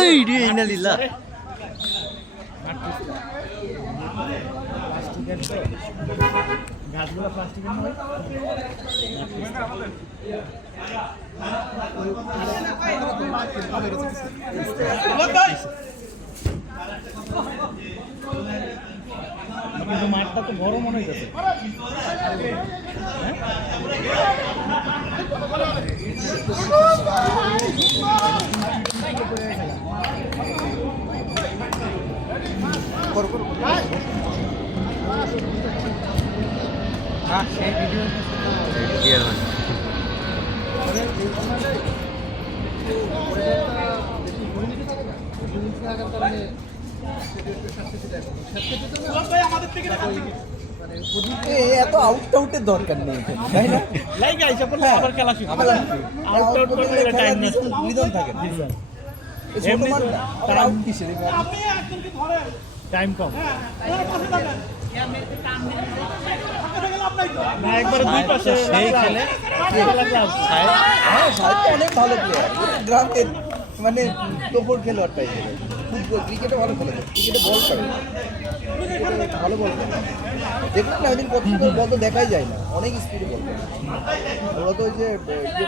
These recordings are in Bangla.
এই রে ইনালিল্লাহ গাছগুলো প্লাস্টিকের নয়। কিন্তু মাঠটা তো বড় মনে হইতেছে। এত আউট আউটের দরকার নেই, তাই না? লাইক আইসা পড়লে আবার খেলা শুরু হবে। আউট আউট করলে টাইম না, বিধন থাকে না। এমনি আউট কিসের? টাইম কম। না একবারে দুই পাশে সেই খেলে হ্যাঁ, সাহিত্য অনেক ভালো প্লেয়ার, গ্রামের মানে তোপর খেলোয়াড় টাইপের। ফুটবল ক্রিকেটে ভালো খেলে, ক্রিকেটে বল করে ভালো বল করে। দেখলাম না ওই দিন কত বল তো দেখাই যায় না, অনেক স্পিডে বল করে। ওরা তো ওই যে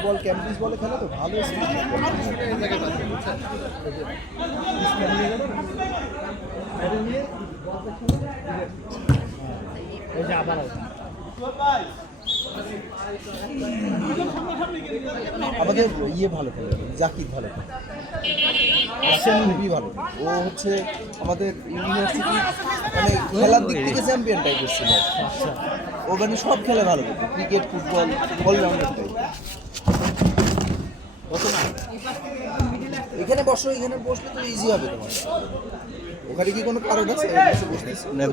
বল ক্যাম্পিস বলে খেলে তো ভালো স্পিড। ওই যে আবার আমাদের ইয়ে ভালো খেলে, জাকির ভালো খেলে, খুবই ভালো। ও হচ্ছে আমাদের ইউনিভার্সিটি মানে খেলার দিক থেকে চ্যাম্পিয়ন টাইপের ছিল। ও মানে সব খেলা ভালো খেলে, ক্রিকেট, ফুটবল, অলরাউন্ডার টাইপ। এখানে বসো, এখানে বসলে তো ইজি হবে তোমার। ওখানে কি কোনো কারণ আছে না?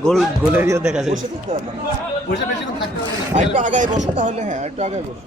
গোলেরও দেখা যায়। বসে থাকতে পারবে না, একটু আগায় বসো তাহলে। হ্যাঁ, একটু আগায় বসো।